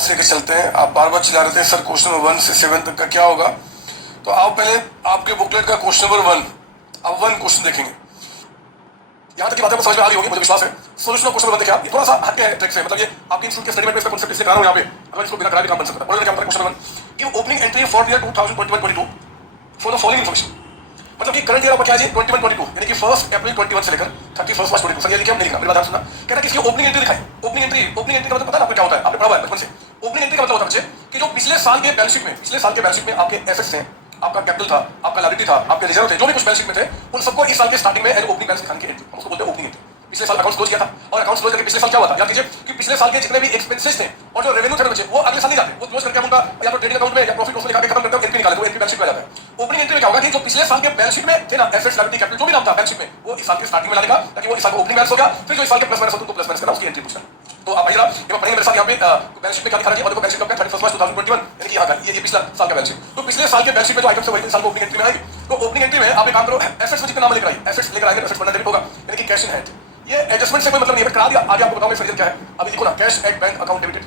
Pause लेके चलते हैं। आप बार बार चिल्ला रहे थे सर क्वेश्चन नंबर 1 से 7 तक का क्या होगा, तो आप पहले आपके बुकलेट का क्वेश्चन नंबर 1, आप 1 क्वेश्चन देखेंगे। यहाँ तक की बातें आपको समझ में आ रही होगी, मुझे विश्वास है। सोल्यूशन ऑफ क्वेश्चन नंबर देखिए आप, ये थोड़ा सा हटके है ट्रिक से, मतलब ये आपके इंस्टीट्यूट के स्टडी में इसका कांसेप्ट इसलिए करा रहा हूँ यहाँ पे, अगर इसको बिना कराए भी काम बन सकता है। और क्या question number 1, give opening entry for year 2021-22 for the following information. मतलब कि करंट ईयर आपका क्या है जी 21-22, यानी कि 1 अप्रैल 21 से लेकर 31 मार्च 22। सर ये लिखिए, हम नहीं लिखना, मेरी बात ध्यान सुनना। कहता है कि इसकी ओपनिंग एंट्री दिखाई। ओपनिंग एंट्री का मतलब पता है आपको क्या होता है, आपने पढ़ा हुआ है बचपन से। ओपनिंग एंट्री का मतलब होता है बच्चे कि जो पिछले साल के बैलेंस शीट में आपके एसेट्स हैं, आपका कैपिटल था, आपका लायबिलिटी था, आपके रिजर्व थे, जो भी कुछ बैलेंस शीट में थे, उन सबको इस साल के स्टार्टिंग में एज ओपनिंग बैलेंस दिखाने की एंट्री, हम उसको बोलते हैं ओपनिंग एंट्री। पिछले साल अकाउंट्स क्लोज किया था, और अकाउंट्स क्लोज करके पिछले साल क्या हुआ था, याद कीजिए कि पिछले साल के जितने भी एक्सपेंसेस थे और जो रेवेन्यू थे बच्चे, वो अगले साल नहीं जाते, वो क्लोज करके उनका या तो ट्रेडिंग अकाउंट में या प्रॉफिट लॉस में लिखा के खत्म करते हैं, एंट्री निकाले, तो एंट्री बैलेंस शीट में आ जाता है। ओपनिंग एंट्री में क्या होगा कि जो पिछले साल के बैलेंस शीट में थे ना, एसेट्स, लायबिलिटी, कैपिटल, जो भी नाम था बैलेंस शीट में, वो इस साल के स्टार्टिंग में लाने का, ताकि वो इस साल का ओपनिंग बैलेंस हो गया। फिर जो इस साल के प्लस माइनस होता है, तो प्लस माइनस करना, उसकी एंट्री पूछना। तो आप आइएगा, ये पढ़ेंगे मेरे साथ यहाँ पे बैलेंस शीट में क्या लिखा है, और देखो बैलेंस शीट का 31 मार्च 2021, यानी कि यहाँ का ये पिछला साल का बैलेंस शीट। तो पिछले साल के बैलेंस शीट में जो आइटम्स है वही साल को ओपनिंग एंट्री में आएगी। तो ओपनिंग एंट्री में आप एक काम करो, एसेट्स में जितना नाम लेकर आइए, एसेट्स लेकर आएंगे, एसेट्स बनना डेबिट होगा, यानी कि कैश इन हैंड। ये एडजस्टमेंट से कोई मतलब नहीं है, करा दिया। आगे आपको बताऊं मैं फिर क्या है। अभी देखो ना, cash at bank account debited,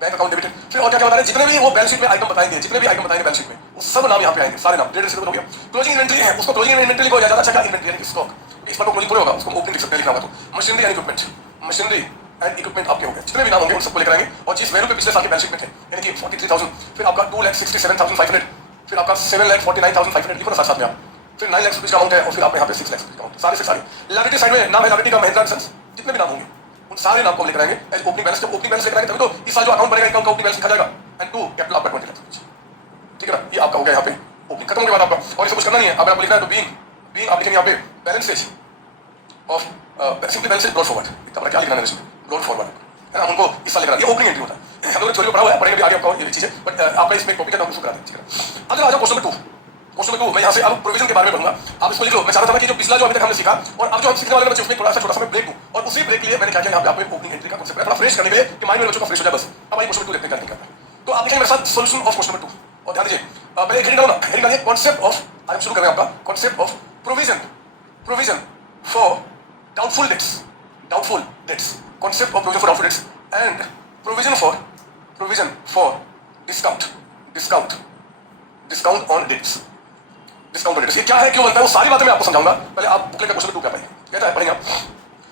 bank account debited. फिर और क्या बता रहे हैं, जितने भी वो बैलेंस शीट में आइटम बताएंगे, जितने भी आइटम बताएंगे बैलेंस शीट में, वो सब नाम यहाँ पे आएंगे, सारे नाम। ट्रेड रिसीवेबल हो गया, क्लोजिंग इन्वेंटरी है, उसको क्लोजिंग इन्वेंटरी लिखो, ज्यादा अच्छा क्या इन्वेंटरी यानी कि स्टॉक, इस पर क्लोजिंग पूरा होगा, उसको ओपनिंग लिख सकते हैं, लिखना होगा। तो machinery and equipment, machinery and equipment आपके होंगे, जितने भी नाम होंगे उन सबको लेकर आएंगे, और जिस वैल्यू पे पिछले साल के बैलेंस शीट में थे, यानी कि 43,000, फिर आपका 2,67,500, फिर आपका 7,49,500 लिखो ना साथ में आप, फिर 9 लाख रुपीज का अमाउंट है, और फिर आपके यहाँ पे 6 लाख का अमाउंट, सारे से सारे। लायबिलिटी साइड में नाम है लायबिलिटी का महिंद्रा एंड सन्स, जितने भी नाम होंगे उन सारे नाम को लेकर आएंगे एज ओपनिंग बैलेंस। जब ओपनिंग बैलेंस लेकर आएंगे तभी तो इस साल जो अकाउंट बनेगा, अकाउंट का ओपनिंग बैलेंस लिखा जाएगा। एंड 2 कैपिटल आपका 20 लाख, ठीक है ना। ये आपका हो गया यहाँ पे ओपनिंग, खत्म होने के बाद आपका, और इसे कुछ करना नहीं है। अगर आपको लिखना है तो बीइंग आप लिखेंगे यहाँ पे balances of simply balances brought forward, इतना बड़ा क्या लिखना है इसमें, ब्रॉड फॉरवर्ड है ना, उनको इस साल लेकर। ये ओपनिंग एंट्री होता है, हम लोग थ्योरी में पढ़ा हुआ है, पढ़ेंगे भी आगे आपका ये चीज है, बट आपका इसमें टॉपिक है तो हम उसको करा दें, ठीक है। अगर आ जाओ क्वेश्चन नंबर 2, क्वेश्चन नंबर 2 मैं यहाँ से अब प्रोविजन के बारे में पढ़ूंगा, आप इसको लिख लो। मैं चाहता था कि जो पिछला जो अभी तक हमने सीखा और अब जो हम सीखने वाले बच्चे उसमें थोड़ा सा मैं ब्रेक दूं, और उसी ब्रेक के लिए मैंने क्या किया यहाँ पे आपको ओपनिंग एंट्री का कांसेप्ट थोड़ा फ्रेश करने के लिए कि माइंड में बच्चों का फ्रेश हो जाए बस। अब आइए क्वेश्चन नंबर 2 देखते हैं क्या करना है। तो आप लिखेंगे मेरे साथ सोल्यूशन ऑफ क्वेश्चन नंबर 2, और ध्यान दीजिए पहले हेडिंग डालो ना, हेडिंग डालिए कांसेप्ट ऑफ, आज शुरू कर रहे हैं आपका concept of provision for doubtful debts, concept of provision for doubtful debts and provision for discount on debts. ये क्या है, क्यों बनता है, वो सारी बातें मैं आपको समझाऊंगा। पहले आप बुकलेट का क्वेश्चन 2 क्या पढ़ेंगे, कहता है पढ़ेंगे आप,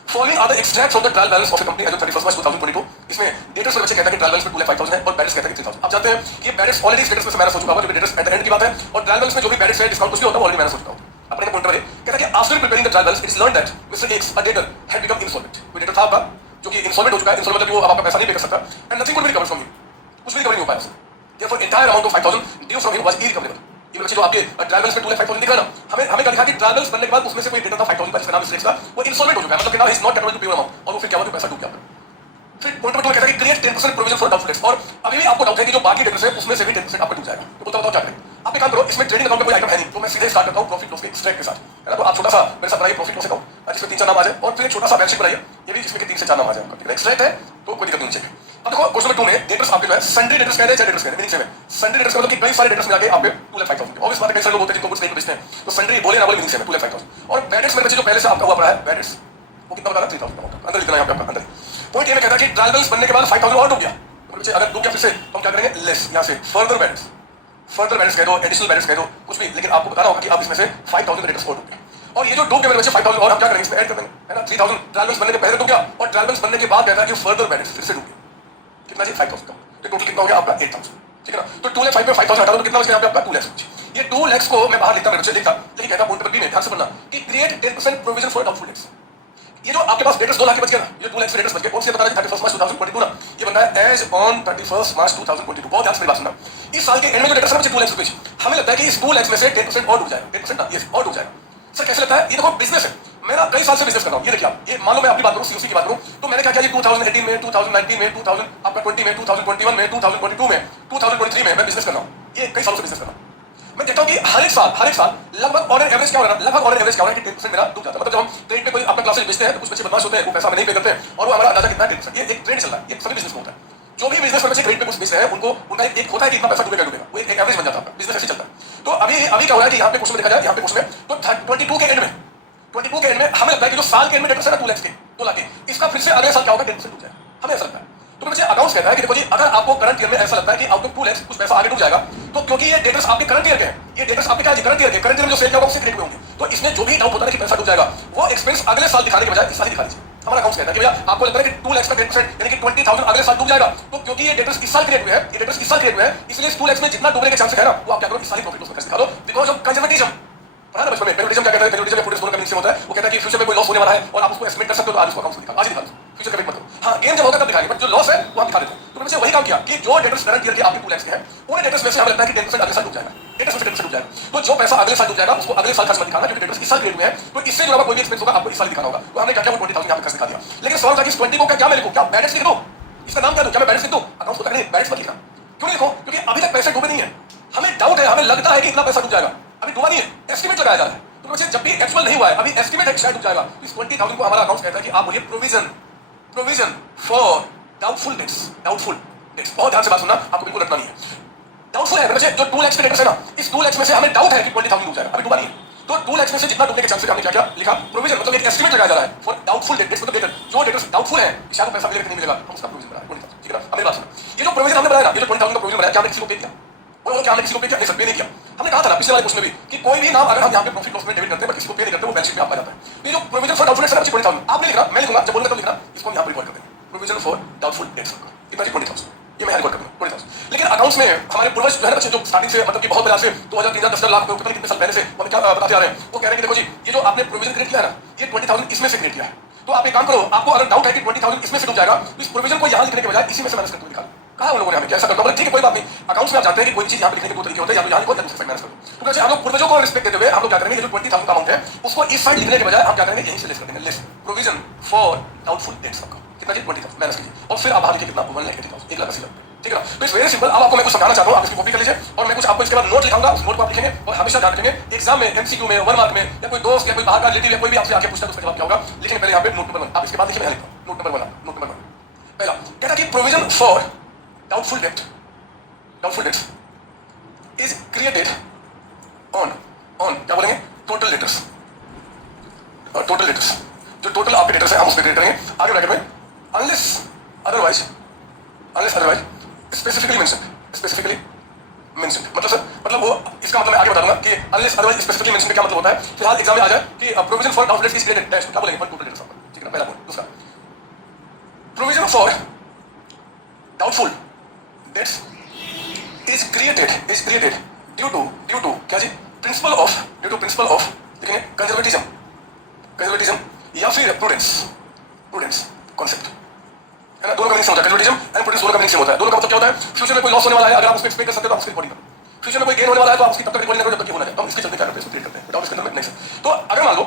following are the extracts of the trial balance of a company as of 31 March 2022। इसमें डेटर्स के बच्चे कहता है कि ट्रायल बैलेंस में 2,05,000 है और बैलेंस कहता है कि 3,000। आप जानते हैं कि ये बैलेंस ऑलरेडी स्टेटस में माइनस हो चुका होगा, जो डेटर्स एट द एंड की बात है, और ट्रायल बैलेंस में जो भी बैलेंस है डिस्काउंट कुछ भी होता है ऑलरेडी माइनस हो चुका होगा। अपने पॉइंट पर कहता है कि after preparing the trial balance it is learn that mister x a debtor had become insolvent. कोई डेटर था आपका जो कि इंसॉल्वेंट हो चुका है, इंसॉल्वेंट मतलब वो अब आपका पैसा नहीं पे कर सकता, and nothing could be recovered from you, कुछ भी रिकवर नहीं हो पाया उससे। Therefore entire amount of 5,000 due from him was irrecoverable। ये बच्चे जो आपके ट्रायल बैलेंस में 2,05,000 दिखा ना, हमें क्या लिखा कि ट्रायल बैलेंस बनने के बाद उसमें से कोई डेटा था 5,000 का, जिसका नाम इस का, वो इंसॉल्वेंट हो चुका है, मतलब कि now he is not capable to pay amount, और वो फिर क्या हुआ, पैसा डूब गया। फिर पॉइंट नंबर 2 कहता है कि create 10% provision for doubtful dates, और अभी भी आपको डाउट है कि जो बाकी डेटर्स है उसमें से भी 10% आपका डूब जाएगा, तो बताओ क्या करें। आप एक काम करो, इसमें ट्रेडिंग अकाउंट में कोई आइटम है नहीं, तो मैं सीधे स्टार्ट करता हूं प्रॉफिट लॉस के एक्सट्रैक्ट के साथ, है ना। तो आप छोटा सा मेरे साथ बनाइए प्रॉफिट लॉस अकाउंट, जिसमें 3-4 नाम आ जाए, और फिर छोटा सा बैलेंस शीट बनाइए, ये भी जिसमें 3 से 4 नाम आ जाए आपका, एक्सट्रैक्ट है तो कोई दिक्कत नहीं चाहिए। अब देखो क्वेश्चन नंबर 2 में डेटर्स आपके जो है सन्ड्री डेटर्स कहते हैं, चाहे डेटर्स कहते हैं, मीनिंग सेम है। सन्ड्री डेटर्स मतलब कि कई सारे डेटर्स मिला के आपके 2,05,000, ऑब्वियस बात है, कई सारे लोग होते हैं जिनको कुछ नहीं बेचते हैं, तो सन्ड्री बोले ना बोले मीनिंग सेम है, 2,05,000। और बैडेट्स मेरे बच्चे जो पहले से आपका हुआ पड़ा है, बैडेट्स वो कितना बता रहा है, 3,000 का अमाउंट अंदर लिखना है यहाँ पे आपका अंदर। पॉइंट ये में कहता है कि ट्रायल बैलेंस बनने के बाद 5,000 और डूब गया, बच्चे अगर डूब गया फिर से तो हम क्या करेंगे, लेस यहाँ से फर्दर बैलेंस कह दो, एडिशनल बैलेंस कह दो, कुछ भी, लेकिन आपको बताना होगा कि आप इसमें से 5,000 डेटर्स और डूब गए, और ये जो डूब गए मेरे बच्चे 5,000 और हम क्या करेंगे इसमें ऐड कर देंगे, है ना। 3,000 ट्रायल बैलेंस बनने के पहले डूब गया, और ट्रायल बैलेंस बनने के बाद कहता है कि फर्दर बैलेंस फिर से डूब गया, कितना जी 5,000 का, तो टोटल कितना हो गया आपका 8,000, ठीक है ना। तो 2,05,000 में 5,000 हटा दो तो कितना बचेगा यहाँ पे आपका 2 लाख। ये 2 लाख को मैं बाहर लिखता मेरे बच्चे लिखता, लेकिन कहता पॉइंट पर भी नहीं, ध्यान से पढ़ना कि create 10% provision for doubtful dates. ये जो आपके पास डेटर्स 2 लाख के बच गया ना, ये 2 लाख से डेटर्स बच गए, कौन से बता रहे 31 मार्च 2022 ना, ये बनता है एज ऑन 31 मार्च 2022। बहुत ध्यान से मेरी बात सुनना, इस साल के एंड में जो डेटर्स है बचे 2 लाख रुपए, हमें लगता है कि इस 2 लाख में से 10% और डूब जाएगा, 10% ना, ये और डूब जाएगा। सर कैसे लगता है, ये देखो बिजनेस है, मेरा कई साल से बिजनेस कर रहा हूँ, ये देखिए आप, ये मान लो मैं अपनी बात करूँ, सीओसी की बात करूँ, तो मैंने क्या किया 2018 में, 2019 में, 2020 में, 2021 में, 2022 में, 2023 में मैं बिजनेस कर रहा हूँ, ये कई सालों से बिजनेस कर रहा हूँ। मैं देखता हूँ कि हर एक साल लगभग ऑन एवरेज क्या हो रहा है, लगभग ऑन एवरेज क्या हो रहा है कि 10% मेरा डूब जाता है। मतलब जब हम ट्रेड पे कोई अपना क्लासेस बेचते हैं तो कुछ बच्चे बदमाश होते हैं, वो पैसा में नहीं पे करते हैं, और वो हमारा अंदाजा कितना है 10%। ये एक ट्रेड चल रहा है, ये सभी बिजनेस में होता है। जो भी बिजनेस में बच्चे ट्रेड पे कुछ बेच रहे हैं उनको उनका एक होता है कि इतना पैसा डूबेगा, वो एक एवरेज बन जाता है, बिजनेस ऐसे चलता है। तो अभी क्या हो रहा है कि यहाँ पे क्वेश्चन में देखा जाए, यहाँ पे क्वेश्चन में तो 22 के एंड में हमें लगता है कि जो साल के एंड में डेटर्स है ना 2 लाख के, इसका फिर से अगले साल क्या होगा 10% डूब जाएगा, हमें ऐसा लगता है। तो तो बच्चे अकाउंट्स कहता है कि देखो जी, अगर आपको करंट ईयर में ऐसा लगता है कि आउट ऑफ 2 लाख कुछ पैसा आगे डूब जाएगा, तो क्योंकि ये डेटर्स आपके करंट ईयर के हैं, ये डेटर्स आपके क्या है, करंट ईयर के, करंट ईयर में जो सेल किया होगा उससे क्रेडिट हुए होंगे, तो इसमें जो भी डाउट होता है कि पैसा डूब जाएगा, वो एक्सपेंस अगले साल दिखाने के बजाय इस साल ही दिखा दीजिए। हमारा अकाउंट्स कहता है कि भैया आपको लगता है कि 2 लाख का 10% यानी कि 20,000 अगले साल डूब जाएगा, तो क्योंकि ये डेटर्स इस साल क्रिएट हुए हैं, ये डेटर्स इस साल क्रिएट हुए हैं, इसलिए 2 लाख में जितना डूबने के चांसेस है ना, वो आप क्या करो, इस साल ही प्रॉफिट उसमें दिखा दो, बिकॉज ऑफ कंजर्वेटिज्म। पढ़ा ना बचपन में, कंजर्वेटिज्म क्या कहता है, कंजर्वेटिज्म प्रोड्यूस दोनों का मिक्सिंग होता है, वो कहता है कि फ्यूचर में कोई लॉस होने वाला है और आप उसको एस्टिमेट कर सकते हो, तो आज उसको अकाउंट्स में दिखा, आज ही दिखा दो, फ्यूचर का मतलब। हाँ, गेम जब होगा तब दिखाएंगे, बट जो लॉस है वो हम दिखा देते हैं। तो मैंने वही काम किया कि जो डेटर्स करंट ईयर के आपके 2 लाख के हैं, उन डेटर्स में से हमें लगता है कि 10% अगले साल डूब जाएगा, डेटर्स में 10% डूब जाएगा, तो जो पैसा अगले साल डूब जाएगा उसको अगले साल खर्च मत दिखाना, क्योंकि डेटर्स इस साल क्रिएट हुए हैं, तो इससे जुड़ा हुआ कोई भी एक्सपेंस होगा आपको इस साल दिखाना होगा। तो हमने क्या किया, वो 20,000 यहाँ पे खर्च दिखा दिया। लेकिन सवाल था कि इस 20 को क्या मैं लिखूं, क्या बैलेंस लिख दूं, इसका नाम क्या दूं, क्या मैं बैलेंस लिख दूं? अकाउंट्स को कहते हैं बैलेंस मत लिखना। क्यों लिखो? क्योंकि अभी तक पैसे डूबे नहीं है, हमें डाउट है, हमें लगता है कि इतना पैसा डूब जाएगा, अभी डूबा नहीं है, एस्टिमेट लगाया जा रहा है। तो बच्चे जब भी एक्चुअल नहीं हुआ है, अभी एस्टिमेट है शायद डूब जाएगा, तो इस 20,000 को हमारा अकाउंट्स कहता है कि आप बोलिए provision for doubtful dates. Doubtful debts, बहुत ध्यान से बात सुनना, आपको बिल्कुल रटना नहीं है। डाउटफुल है बच्चे, जो 2 लाख के डेट्स है ना, इस 2 लाख में से हमें डाउट है कि 20,000 डूब जाएगा, अभी डूबा नहीं है, तो 2 लाख में से जितना डूबने के चांसेस हमने क्या क्या लिखा, प्रोविजन, मतलब एक एस्टिमेट लगाया जा रहा है फॉर डाउटफुल डेट्स, मतलब डेटर जो डेटर्स डाउटफुल है कि शायद पैसा मिलेगा कि नहीं मिलेगा, हम उसका प्रोविजन बनाया 20,000। ठीक है ना, अब मेरी बात सुनो, ये जो प्रोविजन हमने बनाया ना, ये जो 20,000 का प्रोविजन बनाया, क्या हमने किसी को पे किया? बोलो क्या हमने किसी को पे किया? नहीं सर, पे नहीं किया। हमने कहा था ना पिछले वाले क्वेश्चन में भी कि कोई भी नाम अगर हम यहाँ पे प्रॉफिट लॉस में डेबिट करते हैं, बट किसी को पे नहीं करते, वो बैलेंस शीट में आप आ जाता है। ये जो प्रोविजन फॉर डाउटफुल डेट्स है 20,000, आप नहीं लिखना, मैं लिखूंगा, जब बोलूंगा तब लिखना, इसको हम यहाँ पर रिकॉर्ड करते हैं, प्रोविजन फॉर डाउटफुल डेट्स, कितना 20,000, ये मैं रिकॉर्ड करूंगा 20,000। लेकिन अकाउंट्स में हमारे पूर्वज जो है ना बच्चे, जो स्टार्टिंग से मतलब कि बहुत पहले से 2,000 3,000 10,000 लाख रुपए कितने साल पहले से मतलब क्या बताते आ रहे हैं, वो कह रहे हैं कि देखो जी, ये जो आपने प्रोविजन क्रिएट किया है ना, ये 20,000 इसमें से क्रिएट किया है, तो आप एक काम करो, आपको अगर डाउट है कि 20,000 इसमें से डूब जाएगा, तो इस प्रोविजन को यहाँ लिखने के बजाय इसी में से मैनेज करके दिखा। कहा उन लोगों ने हमें कैसा करना, ठीक है कोई बात नहीं, अकाउंट्स में आप जानते हैं कि कोई चीज यहाँ पे लिखने के दो तरीके होते हैं, या तो यहाँ लिखो या दूसरे साइड मैनेज करो। तो कैसे हम लोग पूर्वजों को रिस्पेक्ट देते हुए हम लोग क्या करेंगे, ये जो 20,000 का अमाउंट है उसको इस साइड लिखने के बजाय हम क्या करेंगे, यहीं से लेस कर देंगे, less provision for doubtful dates आपका कितना जी 20,000 मैनेज कीजिए, और फिर आप बाहर लिखिए कितना 1,80,000, 1,80,000। ठीक है ना, तो इट्स वेरी सिंपल। अब आपको मैं कुछ समझाना चाहता हूँ, आप इसकी कॉपी कर लीजिए, और मैं कुछ आपको इसके बाद नोट लिखाऊंगा, उस नोट को आप लिखेंगे, और हमेशा ध्यान रखेंगे एग्जाम में, एमसीक्यू में, 1 मार्क में, या कोई दोस्त या कोई बाहर का रिलेटिव या कोई भी आपसे आके पूछता है तो उसका जवाब क्या होगा, लिखेंगे पहले यहाँ पे नोट नंबर 1, आप इसके बाद लिखिए, मैं लिखता हूँ नोट नंबर 1, नोट नंबर 1 पहला कहता कि provision for doubtful dates is created on क्या बोलेंगे, टोटल डेटर्स, टोटल डेटर्स, जो टोटल आपके डेटर्स है हम उसमें क्रिएट करेंगे, आगे ब्रैकेट में अनलेस अदरवाइज स्पेसिफिकली मेंशन्ड, मतलब सर, मतलब वो इसका मतलब मैं आगे बता दूंगा कि अनलेस अदरवाइज स्पेसिफिकली मेंशन्ड क्या मतलब होता है। फिलहाल एग्जाम में आ जाए कि provision for doubtful dates is created dash, क्या बोलेंगे, टोटल डेटर्स, ठीक है ना, पहला पॉइंट। दूसरा, provision for doubtful dates is created due to क्या जी, प्रिंसिपल ऑफ देखेंगे कंजर्वेटिज्म या फिर प्रूडेंस कॉन्सेप्ट है ना, दोनों का मीनिंग होता है, कंजर्वेटिज्म एंड प्रूडेंस दोनों का मीनिंग होता है। दोनों का मतलब क्या होता है, फ्यूचर में कोई लॉस होने वाला है, अगर आप उसको एक्सपेक्ट कर सकते हो तो आप उसकी रिकॉर्डिंग करो, फ्यूचर में कोई गेन होने वाला है तो आप उसकी तब तक रिकॉर्डिंग करो जब तक ये होना है, तो हम इसके चलते क्या करते हैं, इसको क्रिएट करते हैं, बताओ इसके अंदर नहीं सर। तो अगर मान लो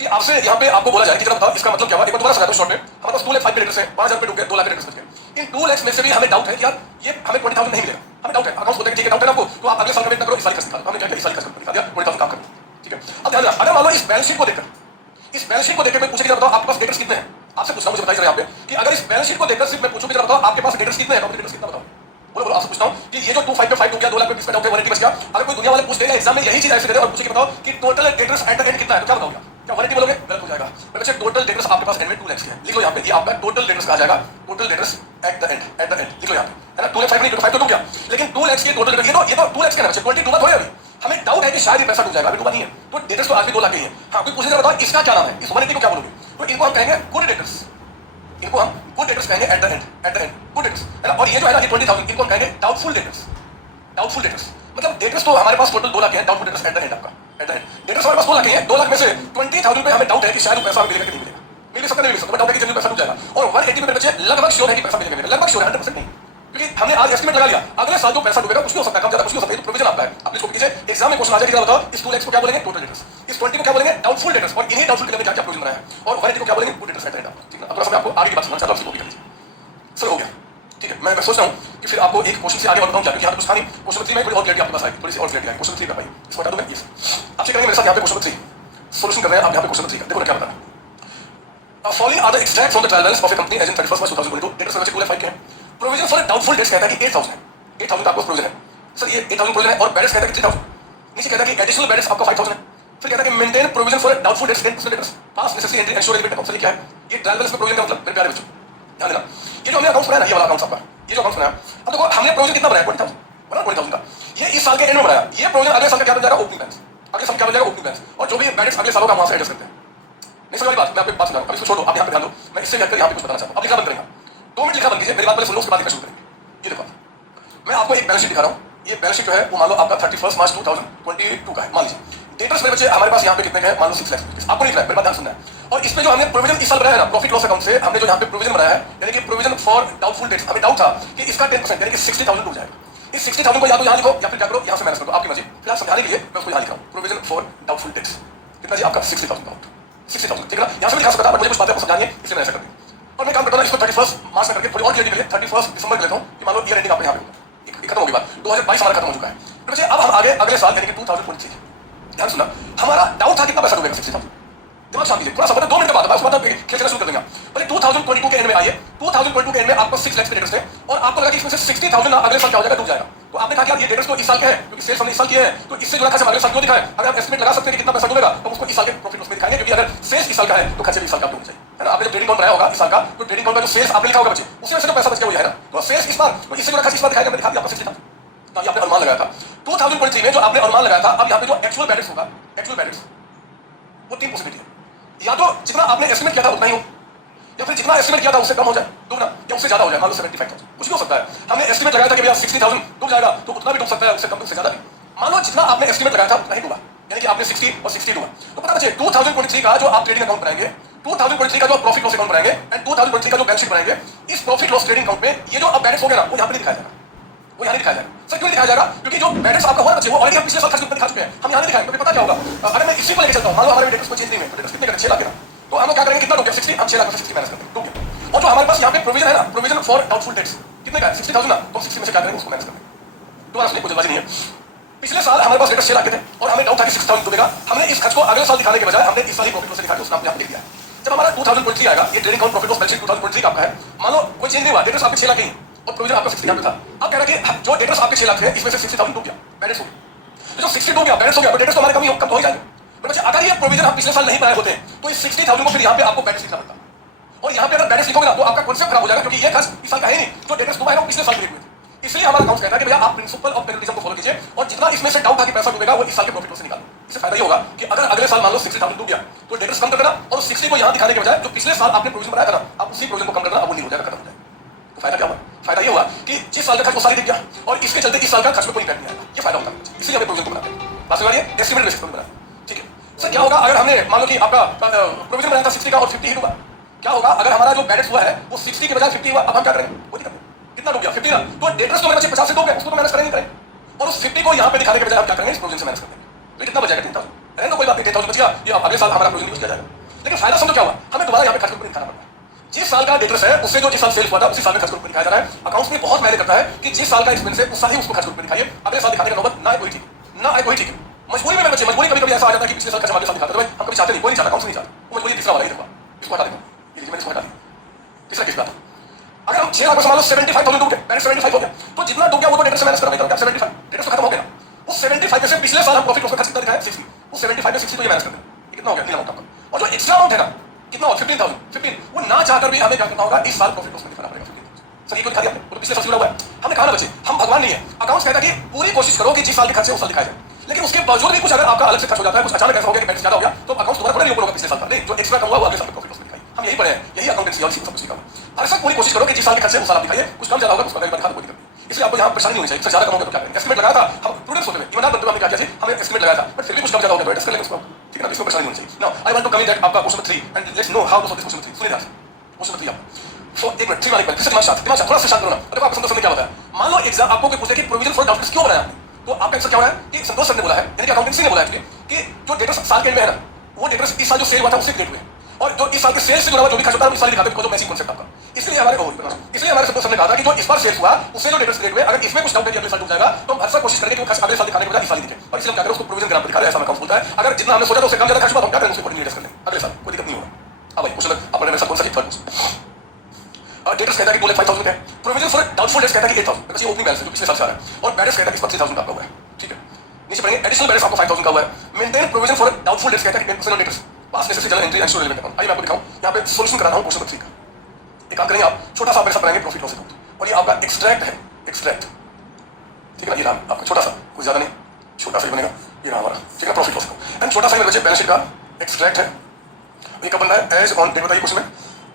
कि आपसे यहाँ पे आपको बोला जाए कि जरा बताओ इसका मतलब क्या हुआ, एक बार दोबारा समझाता हूँ शॉर्ट में, हमारे पास 2 लाख 5 के डेटर्स हैं, 5,000 रुपए डूब गए, 2 लाख के डेटर्स बच गए। इन 2 लाख में से भी हमें डाउट है कि यार ये हमें 20,000 नहीं मिलेगा, हमें डाउट है, अकाउंट्स बोलते हैं ठीक है डाउट है आपको, तो आप अगले साल का वेट ना करो, इस साल का दिखा दो, हमने क्या किया, इस साल का दिखा दिया, 20,000 काम करो। ठीक है, अब ध्यान रखना, अगर मान लो इस बैलेंस शीट को देखकर मैं पूछे कि बताओ आपके पास डेटर्स कितने हैं, आपसे पूछता हूँ, मुझे बताइए यहाँ पे कि अगर इस बैलेंस शीट को देखकर सिर्फ मैं पूछूं कि जरा बताओ आपके पास डेटर्स कितने हैं, डेटर्स कितना बताओ, बोलो आपसे पूछता हूँ कि ये जो 25 पे 5 हो गया, 2 लाख पे 20 पे डाउट है, 180 बच गया, अगर कोई दुनिया वाले पूछ देगा एग्जाम में यही चीज ऐसे दे दे और पूछे कि बताओ कि total debtors at the end कितना है, तो क्या बताओगे, क्या 180 बोलोगे, गलत हो जाएगा। बच्चे टोटल डेटर्स आपके पास एंड में 2 लाख के हैं, लिख लो यहाँ पे, ये आपका टोटल डेटर्स कहा जाएगा, total debtors at the end लिख लो यहाँ पे, है ना, 2 लाख 5 नहीं, 5 तो डूब गया, लेकिन 2 लाख के टोटल डेटर्स, ये तो 2 लाख के ना बच्चे, 20 डूबा थोड़े अभी, हमें डाउट है कि शायद ये पैसा डूब जाएगा, अभी डूबा नहीं है, तो डेटर्स तो आज भी 2 लाख के ही है। हाँ, कोई पूछेगा बताओ इसका क्या नाम है, इस 180 को क्या बोलोगे, तो इनको हम कहेंगे गुड डेटर्स, इनको हम गुड डेटर्स कहेंगे at the end good debtors, है ना, और ये जो है ना, ये 20,000 इनको हम कहेंगे डाउटफुल डेटर्स मतलब डेटर्स तो हमारे पास टोटल 2 लाख हैं, doubtful debtors at the end आपका, एट द एंड डेटर्स हमारे पास 2 लाख हैं, 2 लाख में से 20,000 रुपए हमें डाउट है कि शायद पैसा मिलेगा कि नहीं मिलेगा, मिल सकता नहीं मिल सकता, डाउट है कि जल्दी पैसा डूब जाएगा, और 180 में बच्चे लगभग श्योर है कि पैसा मिलेगा, लगभग श्योर है, 100% नहीं, क्योंकि हमने आज एस्टिमेट लगा लिया, अगले साल जो पैसा डूबेगा कुछ भी हो सकता है, कम ज्यादा कुछ भी हो सकता है, तो प्रोविजन आपका है, आप इसको कीजिए, एग्जाम में क्वेश्चन आ जाएगा, बताओ इस 2 लाख को क्या बोलेंगे, टोटल डेटर्स, इस 20 को क्या बोलेंगे, डाउटफुल डेटर्स, और इन्हीं डाउटफुल के लिए क्या क्या प्रोविजन बनाया है, और 180 को क्या बोलेंगे, good debtors at the end, ठीक है। अब थोड़ा सा मैं आपको आगे की बात सुनाना चाहता हूं, इसको कॉपी कर लीजिए, सर हो गया, ठीक है। मैं सोच रहा हूं कि फिर आपको एक क्वेश्चन से आगे बढ़ाऊं, क्योंकि यहाँ पे कुछ था नहीं, क्वेश्चन 3 में थोड़ी और क्लियरिटी आपके पास आई, थोड़ी सी और क्लियरिटी आई, क्वेश्चन 3 का भाई इसको बता दूं मैं, ये आपसे करेंगे मेरे साथ यहाँ पे क्वेश्चन 3 सॉल्यूशन कर रहे हैं आप, यहाँ पे क्वेश्चन 3 का देखो क्या बता रहा है, following are the extract from the trial balance of a company as in 31 March 2022, debts में 2 लाख 5 के हैं, प्रोविजन फॉर डाउटफुल डेट्स कहता है कि 8,000 है, 8,000 का आपको प्रोविजन है, सर ये 8,000 प्रोविजन है, और बैलेंस कहता है कि 3,000, नीचे कहता है कि एडिशनल बैलेंस आपका 5,000 है, फिर कहता है कि maintain provision for doubtful debts and debtors pass necessary entry ensure debit account, sir ये क्या है, ये ट्रायल बैलेंस में प्रोविजन का मतलब मेरे प्यारे बच्चों, ध्यान देना, ये जो हमने अकाउंट बनाया ना, ये वाला अकाउंट आपका, ये जो अकाउंट बनाया, अब देखो हमने प्रोविजन कितना बनाया, 20,000 बना, 20,000 का, ये इस साल के एंड में बनाया, ये प्रोविजन अगले साल का क्या बन जाएगा, ओपनिंग बैलेंस, अगले साल क्या बन जाएगा, ओपनिंग बैलेंस, और जो भी बैलेंस अगले सालों का वहां से एडजस्ट करते हैं। नहीं समझ वाली बात, मैं आपको बात समझा, अब इसको छोड़ो, आप यहाँ पे ध्यान दो, मैं इससे हटकर यहाँ पे कुछ बताना चाहता हूँ। अब लिखना बंद करेंगे, 2 मिनट लिखा बंद कीजिए, मेरी बात पहले सुन लो, उसके बाद लिखना शुरू करेंगे। ये देखो, मैं आपको एक बैलेंस शीट दिखा रहा हूँ, ये बैलेंस शीट जो है वो मान लो आपका 31 मार्च 2022 का है, मान लीजिए। डेटर्स मेरे बच्चे हमारे पास यहाँ पे कितने हैं, मान लो 6 लाख, आपको नहीं लिखना है, मेरी बात ध्यान सुनना है। और इसमें जो हमने प्रोविजन इस साल बनाया है ना, प्रॉफिट लॉस अकाउंट से हमने जो यहाँ पे प्रोविजन बनाया है, यानी कि प्रोविजन फॉर डाउटफुल डेट्स, हमें डाउट था कि इसका 10% यानी कि 60,000 डूब जाएगा। इस 60,000 को या तो यहाँ लिखो या फिर क्या करो, यहाँ से मैनेज करो, आपकी मर्जी। फिर आप समझाने के लिए मैं उसको यहाँ लिख रहा हूँ, प्रोविजन फॉर डाउटफुल डेट्स कितना जी, आपका 60,000 का, 60,000, ठीक है ना। यहाँ से भी लिखा सकता है, मुझे कुछ बातें आपको समझानी है, इसलिए मैं ऐसा कर दूँ। और मैं काम करता हूँ, इसको 31 मार्च में करके थोड़ी और क्लियरिटी के लिए 31 दिसंबर कर लेता हूँ कि मान लो ईयर एंडिंग आपके यहाँ पे होगा, खत्म होगी बात, 2022 हमारा खत्म हो चुका है। तो बच्चे अब हम आगे अगले साल यानी कि 2023, ध्यान सुना, हमारा डाउट था कितना पैसा डूबेगा, 60,000, दिमाग शांत कीजिए, थोड़ा सा 2 मिनट का बात है, उसके बाद खेलना शुरू कर देंगे। पहले 2022 के एंड में आइए, 2022 के एंड में आपको 6 लाख डेटर्स थे और आपको लगा कि इसमें से 60,000 अगले साल क्या हो जाएगा, डूब जाएगा। तो आपने कहा कि यार ये डेटर्स तो इस साल के हैं, क्योंकि सेल्स हमने इस साल किए हैं, तो इससे जुड़ा खर्च अगले साल क्यों दिखाएं। अगर आप एस्टिमेट लगा सकते हैं कि कितना पैसा डूबेगा, तो उसको इस साल के प्रॉफिट उसमें दिखाएंगे, क्योंकि अगर सेल्स इस साल का है तो खर्चे भी इस साल का डूब जाए, है ना। आपने जो ट्रेडिंग अकाउंट बनाया होगा इस साल का, तो ट्रेडिंग अकाउंट में जो सेल्स आपने लिखा होगा बच्चे, उसी में से जो पैसा बच गया वो है ना, तो सेल्स इस बार, तो इससे जुड़ा खर्च इस बार दिखाएगा, मैंने दिखा दिया आपको 60,000। तो ये आपने अनुमान लगाया था 2023 में, जो आपने अनुमान लगाया था, अब यहाँ पे जो एक्चुअल बैलेंस होगा, एक्चुअल बैलेंस वो 3 पॉसिबिलिटी है, या तो जितना आपने एस्टिमेट किया था उतना ही हो, या फिर जितना एस्टिमेट किया था उससे कम हो जाए, डूबना, या उससे ज्यादा हो जाए, मान लो 75,000, कुछ भी हो सकता है। हमने एस्टिमेट लगाया था कि भैया 60,000 डूब जाएगा, तो उतना भी डूब सकता है, उससे कम, उससे ज्यादा भी। मान लो जितना आपने एस्टिमेट लगाया था उतना ही डूबा, यानी कि आपने 60 और 60 डूबा। तो पता बचे 2023 का जो आप ट्रेडिंग अकाउंट बनाएंगे, 2023 का जो प्रॉफिट लॉस अकाउंट बनाएंगे एंड 2023 का जो बैलेंस शीट बनाएंगे, इस प्रॉफिट लॉस ट्रेडिंग अकाउंट में ये जो अब बैलेंस हो गया ना, वो यहाँ पे नहीं दिखाया जाएगा, वो यहाँ नहीं दिखाया जाएगा। सर क्यों दिखाया जाएगा, क्योंकि जो बैलेंस आपका हुआ ना वो ऑलरेडी हम पिछले साल खर्च दिखा चुके हैं, हम यहाँ नहीं दिखाएंगे। क्योंकि पता क्या होगा, अगर मैं इसी को लेकर चलता हूँ, मान लो हमारे डेटर्स को चेंज नहीं है, डेटर्स कितने का 6 लाख है, तो हम क्या करेंगे, कितना डूब गया 60, हम 6 लाख में 60 माइनस करते हैं, डूब गया। और जो हमारे पास यहाँ पे प्रोविजन है ना, प्रोविजन फॉर डाउटफुल डेट्स कितने का है, 60,000 ना, तो 60 में से क्या करेंगे, उसको माइनस करते हैं। दोबारा सुनिए, कोई जल्दबाजी नहीं है। पिछले साल हमारे पास डेटर्स 6 लाख के थे और हमें डाउट था कि 60,000 डूबेगा, हमने इस खर्च को अगले साल दिखाने के बजाय हमने इस साल ही प्रॉफिट लॉस दिखा के उसका यहाँ लिख दिया। जब हमारा 2023 आएगा, ये trading account profit loss balance sheet 2023 का आपका है, मान लो कोई चेंज नहीं हुआ, डेटर्स आपके 6 लाख ही और प्रोविजन आपका 60 लाख था। अब कह रहा है कि जो डेटर्स आपके 6 लाख थे, इसमें से 60,000 डूब गया, बैलेंस हो गया। जो 60 डूब गया, बैलेंस हो गया, तो डेटर्स तो हमारे कम हो जाएंगे। बच्चे अगर ये प्रोविजन हम पिछले साल नहीं बनाए होते, तो इस 60,000 को फिर यहाँ पे आपको बैलेंस लिखना पड़ता, और यहाँ पे अगर बैलेंस लिखोगे ना तो आपका कॉन्सेप्ट खराब हो जाएगा, क्योंकि ये खर्च इस साल का है नहीं, जो डेटर्स डूबा है वो पिछले साल के हुए थे। इसलिए हमारा अकाउंट कहता है कि भैया आप प्रिंसिपल ऑफ पेनल्टिज्म को फॉलो कीजिए, और जितना इसमें से डाउट था कि पैसा डूबेगा वो इस साल के प्रॉफिट से निकालो। इससे फायदा ये होगा कि अगर अगले साल मान लो 60,000 डूब गया, तो डेटर्स कम कर देना और 60 को यहाँ दिखाने के बजाय जो पिछले साल आपने प्रोविजन बनाया था ना, आप उसी प्रोविजन को कम करना, अब वो नहीं हो जाएगा, खत्म हो जाएगा। तो फायदा क्या हुआ, फायदा ये हुआ कि जिस साल का खर्च वो साल दिख गया और इसके चलते इस साल का खर्च में कोई इम्पैक्ट नहीं आएगा, ये फायदा होता है। इसलिए हमें प्रोविजन को बनाते हैं, बात समझ आ रही है, एस्टिमेट बेसिस पर बनाते हैं, ठीक है। सर क्या होगा अगर हमने मान लो कि आपका प्रोविजन बनाया था 60 का और 50 ही डूबा, क्या होगा अगर हमारा जो बैलेंस हुआ है वो 60 के बजाय 50 हुआ, अब हम क्या करेंगे, वो नहीं करेंगे, कितना डूब गया 50 ना, तो डेटर्स तो मेरे बच्चे 50 से डूब गए, उसको तो मैनेज करेंगे, और उस 50 को यहाँ पे दिखाने के बजाय हम क्या करेंगे, इस प्रोविजन से मैनेज कर देंगे, तो कितना बच जाएगा, 10,000, रहने दो कोई बात नहीं, 10,000 बच गया, ये अगले साल हमारा प्रोविजन बच जाएगा। लेकिन फायदा समझो क्या हुआ, हमें दोबारा यहाँ पे खर्च को दिखाना पड़ता है। जिस साल का डेटर्स है उससे जो जिस साल सेल्स हुआ था उसी साल में खर्च को दिखाया जा रहा है। अकाउंट्स में बहुत मेहनत करता है कि जिस साल का एक्सपेंस है उस साल ही उसको खर्च को दिखाइए, अगले साल दिखाने का नौबत ना आए कोई ठीक, ना आए कोई ठीक है। मजबूरी में मेरे बच्चे, मजबूरी कभी ऐसा आ जाता है कि पिछले साल खर्च अगले साल दिखाते हैं, हम कभी चाहते नहीं, कोई नहीं चाहता, अकाउंट्स नहीं चाहता, वो मजबूरी तीसरा वाला ही देखो, इसको हटा देंगे, ये मैंने इसको हटा दिया। तीसरा किस बात, अगर हम 6 लाख मान लो 75,000 डूब गए, बैलेंस 75 हो गया, तो जितना डूब गया वो तो डेटर्स से मैनेज करना है, 75 डेटर्स तो खत्म हो गया, उस 75 में से पिछले साल हम प्रॉफिट उसमें खर्च कितना दिखाया 60, उस 75 में 60 तो ये मैनेज कर दें, कितना हो गया, नीला अमाउंट आपका। और जो एक्स्ट्रा अमाउंट है ना, कितना हो 15,000, 15 वो ना चाहकर भी हमें क्या करना होगा, इस साल प्रॉफिट उसमें दिखाना पड़ेगा 15,000। सर ये क्यों दिखा दिया, वो तो पिछले साल जुड़ा हुआ है। हमने कहा ना बच्चे, हम भगवान नहीं है, अकाउंट्स कहता है कि पूरी कोशिश करो कि जिस साल के खर्च है उस साल दिखाया जाए, लेकिन उसके बावजूद भी कुछ अगर आपका अलग से खर्च हो जाता है, कुछ अचानक ऐसा हो गया कि बैलेंस ज्यादा हो गया, तो अकाउंट्स दोबारा थोड़ा नहीं ऊपर होगा पिछले साल पर, नहीं जो एक्स्ट्रा कम हुआ वो अगले साल में प्रॉफिट उसमें दिखाइए। हम यही पढ़े हैं, यही अकाउंटेंसी और सब कुछ सीखा हुआ। हर साल पूरी कोशिश करो कि जिस साल के खर्च है उस साल आप दिखाइए, कुछ कम ज्यादा होगा उसका दिखा कोई दिक्कत नहीं। इसलिए आपको यहाँ परेशानी नहीं होनी चाहिए, ज्यादा कम होगा तो क्या करेंगे, एस्टिमेट लगाया था, हम प्रूडेंस होते हुए ईमानदार बनते हुए हमने क्या किया, हमने एस्टिमेट लगाया था, बट फिर भी कुछ कम ज्यादा हो गया तो एडजस्ट कर लेंगे उसको, ठीक है ना, इसमें परेशानी नहीं होनी चाहिए। Now I want to come in that आपका question number 3 and let's know how to solve this question number 3। सुनिए ध्यान से, क्वेश्चन नंबर 3 आप सो एक मिनट 3 वाले फिर से दिमाग शांत थोड़ा सा शांत करो ना। देखो आपको संतोष सर ने क्या बताया, मान लो एग्जाम आपको कोई पूछे कि प्रोविजन फॉर डाउटर्स क्यों बनाया आपने, तो आपका आंसर क्या हो रहा है कि संतोष सर ने बोला है, यानी कि अकाउंटेंसी ने बोला है कि जो डेटर्स साल के एंड में है ना, वो डेटर्स इस साल जो सेल हुआ था उससे क्रिएट हुए, और जो इस साल के सेल्स से जुड़ा हुआ जो भी खर्च होता है इस साल दिखाते हैं, जो मैचिंग कॉन्सेप्ट आपका। इसलिए हमारे संतोष सर ने कहा था कि जो इस बार सेल्स हुआ उससे जो डेटर्स क्रिएट हुए, अगर इसमें कुछ डाउट है कि अगले साल डूब जाएगा, तो हम हर साल कोशिश करेंगे कि वो खर्च अगले साल दिखाने के बजाय इस साल दिखे, और इसलिए हम क्या करें उसको प्रोविजन ग्राम पर दिखा रहे हैं, ऐसा अकाउंट बोलता है। अगर जितना हमने सोचा था उससे कम ज्यादा खर्च हुआ तो हम क्या करें उसको कोऑर्डिनेट कर लें अगले साल, कोई दिक्कत नहीं होगा। अब भाई क्वेश्चन अपने मेरे साथ कौन सा थर्ड क्वेश्चन, डेटर्स कहता है कि 2,05,000 है, प्रोविजन फॉर डाउटफुल डेट्स कहता है कि 8,000, बिकॉज़ ये ओपनिंग बैलेंस है जो पिछले साल से आ रहा है, और बैलेंस कहता है कि 3,000 का हुआ है, ठीक है। नीचे पढ़ेंगे एडिशनल बैलेंस आपको 5,000 का हुआ है। Maintain provision for doubtful dates कहता है कि 10% on debtors pass necessary general entry and general account. आइए मैं आपको दिखाऊं, यहाँ पे सॉल्यूशन करा रहा हूं क्वेश्चन नंबर 3 का। एक काम करेंगे आप, छोटा सा मेरे साथ बनाएंगे प्रॉफिट लॉस अकाउंट, और ये आपका एक्सट्रैक्ट है, एक्सट्रैक्ट, ठीक है ना, ये नाम आपका छोटा सा, कुछ ज्यादा नहीं, छोटा सा ही बनेगा, ये नाम हमारा, ठीक है, प्रॉफिट लॉस अकाउंट। एंड छोटा सा ही मेरे बच्चे बैलेंस शीट का एक्सट्रैक्ट है, ये कब बन रहा है, एज ऑन डेट बताइए क्वेश्चन में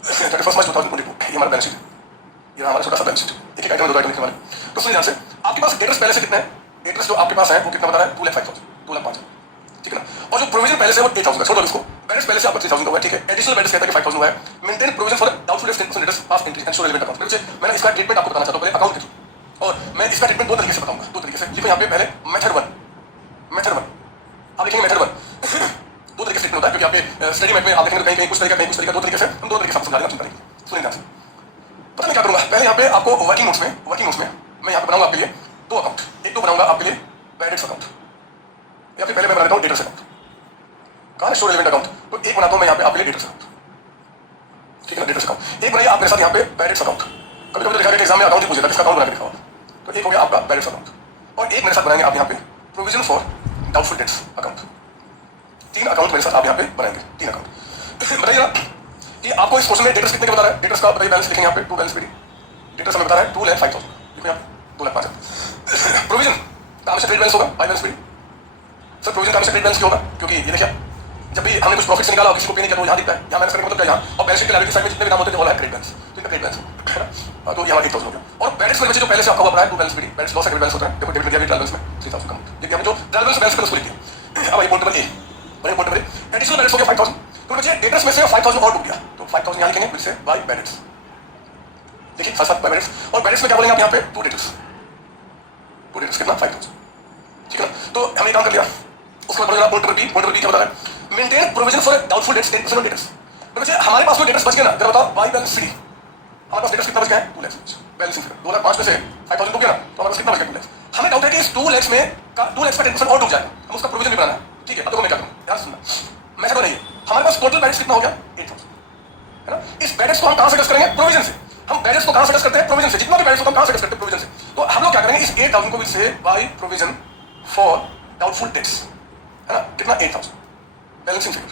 31 मार्च 2022, ये हमारा बैलेंस शीट है, ये हमारा छोटा सा बैलेंस शीट, एक एक आइटम दो आइटम लिखने वाले। तो सुनिए ध्यान से, आपके पास डेटर्स पहले से कितने हैं, डेटर्स जो आपके पास है वो कितना बता रहा है, 2,05,000, 2,05,000, ठीक है ना, और जो प्रोविजन पहले से वो 8,000 का, छोड़ दो इसको, बैलेंस पहले से आपका 3,000 हुआ है, ठीक है, एडिशनल बैलेंस कहता है कि 5,000 हुआ है, maintain provision for doubtful dates 10% debtors pass entry and show relevant account. मैंने इसका ट्रीटमेंट आपको बताना चाहता हूं पहले अकाउंट के थ्रू, और मैं इसका ट्रीटमेंट दो तरीके से बताऊंगा, दो तरीके से। लिखो यहाँ पे पहले मेथड 1, मेथड 1 आप लिखेंगे मेथड 1 दो तरीके से ट्रीटमेंट होता है, क्योंकि आप पे स्टडी मैट में आप लिखेंगे कहीं कुछ तरीका, कहीं कुछ तरीका, दो तरीके से हम दो तरीके से समझा देंगे, चिंता नहीं। सुनिए ध्यान से, पता मैं क्या करूंगा, पहले यहाँ पे आपको वर्किंग नोट्स में मैं यहाँ पे बनाऊंगा आपके लिए दो अकाउंट, एक तो बनाऊंगा आपके लिए बैडेट्स अकाउंट, या फिर पहले मैं बना देता हूँ डेटर्स अकाउंट, कहाँ है शो रिलेवेंट अकाउंट, तो एक बनाता हूँ मैं यहाँ पे आपके लिए डेटर्स अकाउंट, ठीक है ना, डेटर्स अकाउंट। एक बनाइए आप मेरे साथ यहाँ पे बैडेट्स अकाउंट, कभी कभी तो लिखा गया एग्जाम में अकाउंट ही पूछेगा, किसका अकाउंट बना के दिखाओ, तो एक हो गया आपका बैडेट्स अकाउंट, और एक मेरे साथ बनाएंगे आप यहाँ पे provision for doubtful dates account. तीन अकाउंट मेरे साथ आप यहाँ पे बनाएंगे, तीन अकाउंट। बताइए कि आपको इस क्वेश्चन में डेटर्स कितने का बता रहा है, डेटर्स का बताइए बैलेंस लिखेंगे यहाँ पे, 2 बैलेंस पीडी, डेटर्स हमें बता रहा है 2,05,000, लिखो यहाँ 2,05,000। प्रोविजन का हमेशा ट्रेड बैलेंस होगा 5 बैलेंस पीडी, सर प्रोविजन का हमेशा ट्रेड बैलेंस क्यों होगा, क्योंकि ये देखिए जब भी हमने कुछ प्रॉफिट निकाला और किसी को पे नहीं किया तो यहाँ दिखता है, यहाँ मैनेज करने का मतलब क्या, यहाँ और बैलेंस शीट के लायबिलिटी साइड में जितने भी नाम होते हैं वो है क्रेडिट बैलेंस, तो इनका क्रेडिट बैलेंस है ना, तो ये हमारा 8,000 हो गया। और बैलेंस में जो पहले से आपका हुआ पड़ा है 2 balance PD, balance loss and balance होता है, देखो डेबिट में दिया बैलेंस में 3,000 कम, देखिए हमने जो ट्रायल बैलेंस बैलेंस उसको लिख दिया। अब ये पॉइंट नंबर ए, बड़े point number A, additional balance हो गया 5,000, तो बच्चे डेटर्स में से 5,000 और डूब गया, तो 5,000 यहाँ लिखेंगे फिर से बाय बैलेंस, देखिए साथ साथ बाय बैलेंस, और बैलेंस में क्या बोलेंगे आप यहाँ पे 2 डेटर्स, 2 डेटर्स कितना 5,000, ठीक है ना, तो हमने काम कर लिया। उसके बाद पॉइंट नंबर बी क्या बता रहा है, maintain provision for doubtful dates 10% on debtors. तो बच्चे हमारे पास कोई डेटर्स बच गए ना, जरा बताओ बाय बैलेंस फ्री, हमारे पास डेटर्स कितना बच गया है 2 लाख, बैलेंसिंग फिगर 2,05,000 में से 5,000 डूब गया ना, तो हमारे पास कितना बच गया 2 लाख। हमें डाउट है कि इस 2 लाख में का 2 लाख का 10% और डूब जाएगा, हम उसका प्रोविजन भी बनाना है, ठीक है। अब देखो मैं क्या करूं, ध्यान से सुनना, मैं नहीं हमारे पास टोटल बैलेंस कितना हो गया 8,000, है ना, इस बैलेंस को हम कहां से कस करेंगे, प्रोविजन से। हम बैलेंस को कहां से कस करते हैं, प्रोविजन से, जितना भी बैलेंस होगा हम कहां से कस करते हैं, प्रोविजन से। तो हम लोग क्या करेंगे, इस 8,000 को भी से by provision for doubtful dates, है ना, कितना 8,000 बैलेंसिंग फिगर,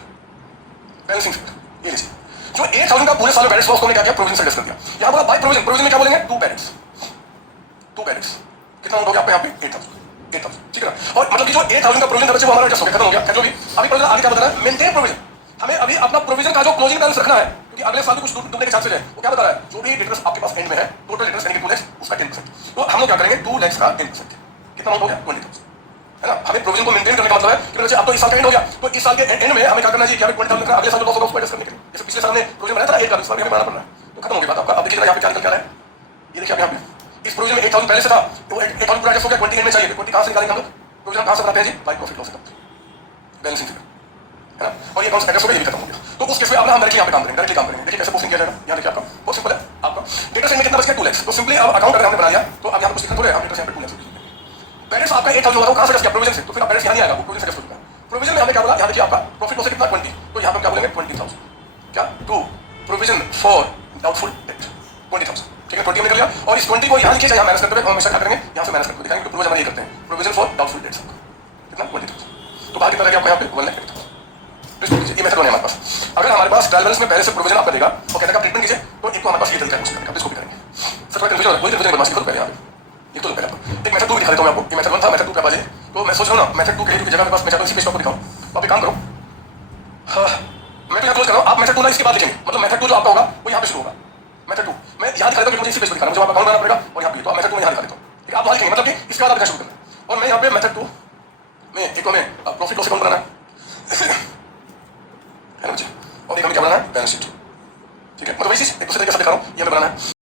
बैलेंसिंग फिगर ये लीजिए, जो 8,000 का पूरे साल में बैलेंस हुआ उसको हमने क्या किया, प्रोविजन से कस कर दिया। यहां बोला बाय प्रोविजन, प्रोविजन में क्या बोलेंगे 2 बैलेंस, 2 बैलेंस कितना हो गया आपको यहाँ पे 8,000, ठीक है ना। और मतलब कि जो 8,000 का प्रोविजन था बच्चे वो हमारा एडजस्ट हो गया, खत्म हो गया, जो भी अभी प्रोविजन आगे क्या बता रहा है, मेंटेन प्रोविजन, हमें अभी अपना प्रोविजन का जो क्लोजिंग बैलेंस रखना है, क्योंकि अगले साल कुछ डूबने के चांसेस है। वो क्या बता रहा है, जो भी डेटर्स आपके पास एंड में है, टोटल डेटर्स यानी कि 2 लाख उसका 10%, तो हम लोग क्या करेंगे 2 लाख का 10%, कितना हो गया 20,000, है ना। हमें प्रोविजन को मेंटेन करने का मतलब है कि बच्चे अब तो इस साल का एंड हो गया, तो इस साल के एंड में हमें क्या करना चाहिए कि हमें 20,000 का अगले साल लॉस होगा उसको एडजस्ट करने के लिए, जैसे पिछले साल हमने प्रोविजन बनाया था 8 का, इस साल हमें बनाना पड़ रहा है, तो खत्म हो गया बात आपका। अब देखिए यहाँ पे क्या निकल क्या रहा है, ये देखिए आप यहाँ पे इस प्रोविजन में 8,000 पहले से था, तो 8,000 पूरा एडजस्ट हो गया, 20 एंड में चाहिए, 20 कहां से निकालेंगे हम लोग, प्रोविजन कहां से बनाते हैं जी, by profit loss account, balancing figure, है ना, और ये अकाउंट एडजस्ट हो गया, ये भी खत्म हो गया। तो उस केस में अब हम डायरेक्टली यहाँ पे काम करेंगे, डायरेक्टली काम करेंगे। देखिए कैसे पोस्टिंग किया जाएगा, यहाँ देखिए आपका बहुत सिंपल है, आपका डेटा सेट में कितना बच गया 2 लाख, तो सिंपली अब अकाउंट अगर हमने बना लिया तो अब यहाँ पे कुछ लिखना थोड़ा है, हम डेटा सेट पे 2 लाख बैलेंस आपका 8,000 होगा, कहां से कस किया प्रोविजन से, तो फिर बैलेंस यहाँ नहीं आएगा, वो प्रोविजन से कस हो चुका। प्रोविजन में हमने क्या बोला, यहाँ देखिए आपका प्रॉफिट लॉस कितना 20, तो यहाँ पे क्या बोलेंगे 20,000, क्या to provision for doubtful debt 20,000, ठीक है, 20 निकल गया। और इस 20 को यहाँ लिखिए, यहाँ मैनेज करते हुए हम हमेशा क्या करेंगे, यहाँ से मैनेज करके दिखाएंगे, तो प्रोविजन हम ये करते हैं, प्रोविजन फॉर डाउटफुल डेट्स कितना 20,000, तो बाहर कितना रह गया आपको यहाँ पे 1,08,000। ये मेथड है हमारे पास। अगर हमारे पास ट्रायल बैलेंस में पहले से प्रोविजन आपका देगा और कहता है आप ट्रीटमेंट कीजिए, तो एक तो हमारे पास ये तरीका है उसका, आप इसको भी करेंगे। सर थोड़ा कंफ्यूजन कोई कंफ्यूजन बदमाशी करो पहले यहाँ पे, एक तो पहले आपको एक मेथड 2 भी दिखा देता हूँ मैं आपको, ये मेथड 1 था, मेथड 2 क्या बाजे, तो मैं सोच रहा हूँ ना मेथड 2 के जगह मेरे पास मैं चाहता हूँ इसी पेज पर आपको दिखाऊँ, तो आप एक काम करो, मैं तो यहाँ क्लोज कर रहा हूँ, आप मेथड 2 ना इसके बाद लिखेंगे, मतलब मेथड 2 जो आपका होगा वो यहाँ पे शुरू होगा। मेथड 2 मैं यहाँ दिखा देता हूँ, मुझे इसी पेज पर दिखा रहा हूँ, मुझे अकाउंट बनाना पड़ेगा और यहाँ पे, तो मेथड 2 में यहाँ दिखा देता हूँ, ठीक है, आप वहाँ लिखेंगे, मतलब कि इसके बाद आप लिखना शुरू करना। और मैं यहाँ पे मेथड 2 में एक को मैं प्रॉफिट लॉस अकाउंट बनाना है ना मुझे, और एक हमें क्या बनाना है बैलेंस शीट, ठीक है, मतलब वही चीज एक दूसरे तरीके से दिखा रहा हूँ, ये हमें बनाना है।